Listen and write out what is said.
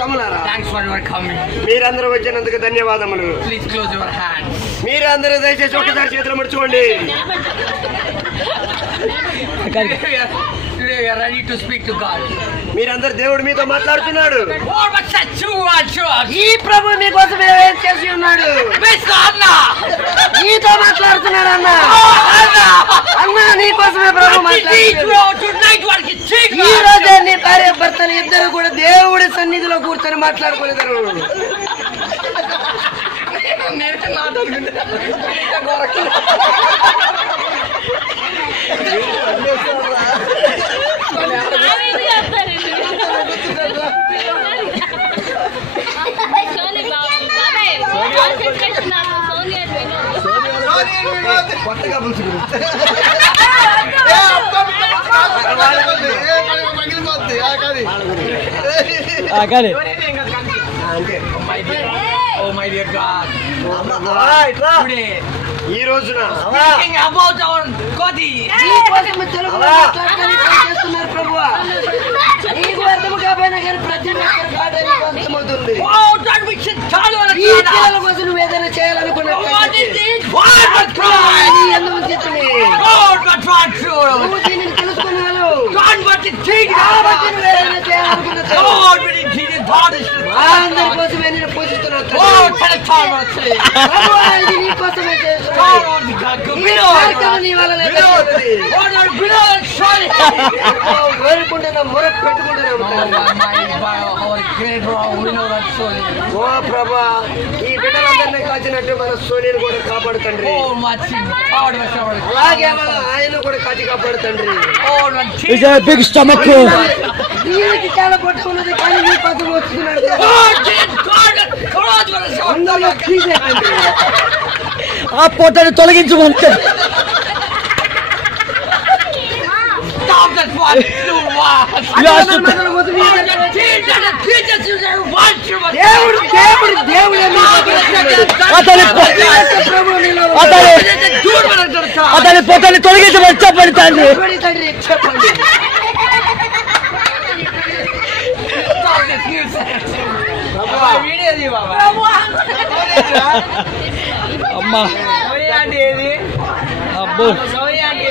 తమ్ములారా, thanks for your coming. మీరందరూ వచ్చినందుకు ధన్యవాదములు. Please close your hands. మీరందరూ దయచేసి ఒకసారి చేతులు ముడుచుకోండి. Today we are ready to speak to God. మీరందరూ దేవుడు మీతో మాట్లాడుతున్నాడు. Oh, but such ఈ ప్రభు మీకోసం ఏం చేసి ఉన్నాడు? నీతో మాట్లాడుతున్నాడు అన్న. అన్న నీకోసమే ప్రభు మాట్లాడుతున్నాడు. ఈ రోజే నీ భార్య భర్తలు ఇద్దరు కూడా దేవుడి సన్నిధిలో కూర్చొని మాట్లాడుకునేదారు. కొత్తగా ఈ రోజున ప్రభువా నీకు అర్థం కాకపోయినా కానీ ప్రతి ఒక్కరి పాట నీకు అర్థమవుతుంది. ఈ పిల్లల కోసం నువ్వు ఏదైనా చేయాలనుకున్నా నువ్వు దీనిని తెలుసుకున్నాను కాబట్టి నువ్వు ఏదైనా చేయాలనుకున్నా అందరి కోసమే నేను పూజిస్తున్నాను. నీ కోసమే నీ వల్ల కోరుకుంటున్నా మొర పెట్టుకుంటున్నా. ఓ ప్రభా ఈ బిడ్డలందరినీ కాచినట్టు మన సోనిని కూడా కాపాడుతండ్రి. అలాగే ఆయన కూడా కాచి కాపాడుతండ్రి. దీనికి చాలా పొట్ట ఉన్నది కానీ నీ పక్కన వస్తున్నాడు. ఆ పొట్టని తొలగించమంటే అతని పొట్టని తొలగించమని చెప్పండి తండ్రి. అమ్మా అబ్బో